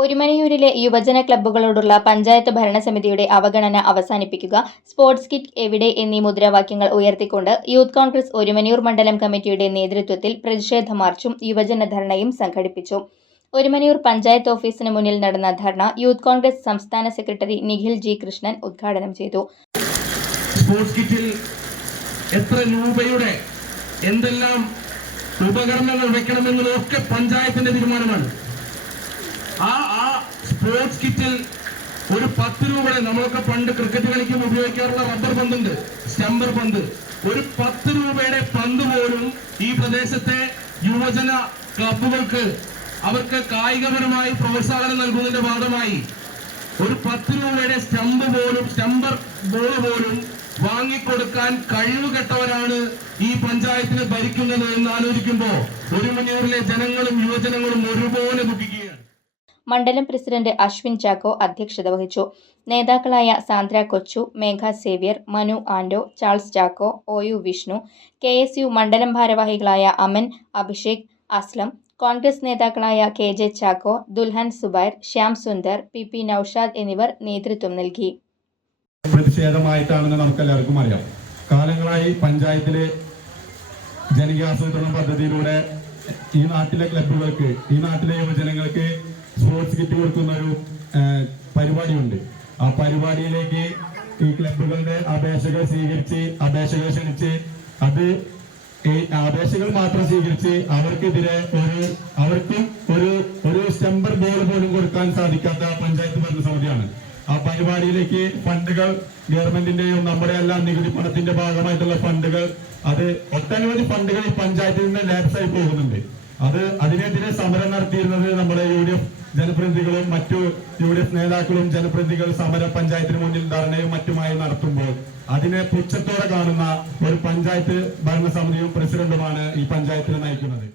ഒരുമനയൂരിലെ യുവജന ക്ലബ്ബുകളോടുള്ള പഞ്ചായത്ത് ഭരണസമിതിയുടെ അവഗണന അവസാനിപ്പിക്കുക, സ്പോർട്സ് കിറ്റ് എവിടെ എന്നീ മുദ്രാവാക്യങ്ങൾ ഉയർത്തിക്കൊണ്ട് യൂത്ത് കോൺഗ്രസ് ഒരുമനയൂർ മണ്ഡലം കമ്മിറ്റിയുടെ നേതൃത്വത്തിൽ പ്രതിഷേധ മാർച്ചും യുവജന ധർണയും സംഘടിപ്പിച്ചു. ഒരുമനയൂർ പഞ്ചായത്ത് ഓഫീസിന് മുന്നിൽ നടന്ന ധർണ യൂത്ത് കോൺഗ്രസ് സംസ്ഥാന സെക്രട്ടറി നിഖിൽ ജി കൃഷ്ണൻ ഉദ്ഘാടനം ചെയ്തു. സ്പോർട്സ് കിറ്റിൽ എത്ര രൂപയുടെ എന്തെല്ലാം ഉപകരണങ്ങൾ വെക്കണമെന്നതൊക്കെ പഞ്ചായത്തിന്റെ തീരുമാനമാണ്. ആ സ്പോർട്സ് കിറ്റിൽ ഒരു 10 രൂപയുടെ, നമ്മളൊക്കെ പണ്ട് ക്രിക്കറ്റ് കളിക്കുമ്പോൾ ഉപയോഗിക്കാറുള്ള റബ്ബർ പന്തുണ്ട്, സ്റ്റംബർ പന്ത്, ഒരു 10 രൂപയുടെ പന്ത് പോലും ഈ പ്രദേശത്തെ യുവജന ക്ലബുകൾക്ക് അവർക്ക് കായികപരമായി പ്രോത്സാഹനം നൽകുന്നതിന്റെ ഭാഗമായി ഒരു 10 രൂപയുടെ സ്റ്റംബർ ബോൾ പോലും വാങ്ങിക്കൊടുക്കാൻ കഴിവുകെട്ടവരാണ് ഈ പഞ്ചായത്തിനെ ഭരിക്കുന്നത് എന്ന് ആലോചിക്കുമ്പോൾ ഒരുമനയൂരിലെ ജനങ്ങളും യുവജനങ്ങളും ഒരുപോലെ ദുഃഖിക്കുകയാണ്. മണ്ഡലം പ്രസിഡന്റ് അശ്വിൻ ചാക്കോ അധ്യക്ഷത വഹിച്ചു. നേതാക്കളായ സാന്ദ്ര കൊച്ചു, മേഘ സേവ്യർ, മനു ആൻഡോ, ചാൾസ് ചാക്കോ, OU വിഷ്ണു, KSU മണ്ഡലം ഭാരവാഹികളായ അമൻ, അഭിഷേക്, അസ്ലം, കോൺഗ്രസ് നേതാക്കളായ KJ ചാക്കോ, ദുൽഹൻ സുബൈർ, ശ്യാം സുന്ദർ, PP നൌഷാദ് എന്നിവർ നേതൃത്വം നൽകി. പ്രതിഷേധമായിട്ടാണെന്ന് നമുക്കെല്ലാവർക്കും അറിയാം. കാലങ്ങളായി പഞ്ചായത്തിലെ ജനകീയാസൂത്രണ പദ്ധതിയിലൂടെ ഈ നാട്ടിലെ ക്ലബ്ബുകൾക്ക്, ഈ നാട്ടിലെ യുവജനങ്ങൾക്ക് സ്പോർട്സ് കിറ്റ് കൊടുക്കുന്ന ഒരു പരിപാടിയുണ്ട്. ആ പരിപാടിയിലേക്ക് ഈ ക്ലബ്ബുകളുടെ അപേക്ഷകൾ ക്ഷണിച്ച് അത് അപേക്ഷകൾ മാത്രം സ്വീകരിച്ച് അവർക്കെതിരെ അവർക്കും ഒരു സ്റ്റംബർ ബോൾ പോലും കൊടുക്കാൻ സാധിക്കാത്ത പഞ്ചായത്ത് ഭരണസമിതിയാണ്. ആ പരിപാടിയിലേക്ക് ഫണ്ടുകൾ, ഗവൺമെന്റിന്റെയും നമ്മുടെ എല്ലാം നികുതി പണത്തിന്റെ ഭാഗമായിട്ടുള്ള ഫണ്ടുകൾ, അത് ഒട്ടനവധി ഫണ്ടുകൾ ഈ പഞ്ചായത്തിൽ നിന്ന് ലാപ്സായി പോകുന്നുണ്ട്. അതിനെതിരെ സമരം നടത്തിയിരുന്നത് നമ്മുടെ UDF ജനപ്രതിനിധികളും മറ്റു UDF നേതാക്കളും ജനപ്രതിനിധികൾ സമരം പഞ്ചായത്തിന് മുന്നിൽ ധർണയും മറ്റുമായി നടത്തുമ്പോൾ അതിനെ പുച്ഛത്തോടെ കാണുന്ന ഒരു പഞ്ചായത്ത് ഭരണസമിതിയും പ്രസിഡന്റുമാണ് ഈ പഞ്ചായത്തിനെ നയിക്കുന്നത്.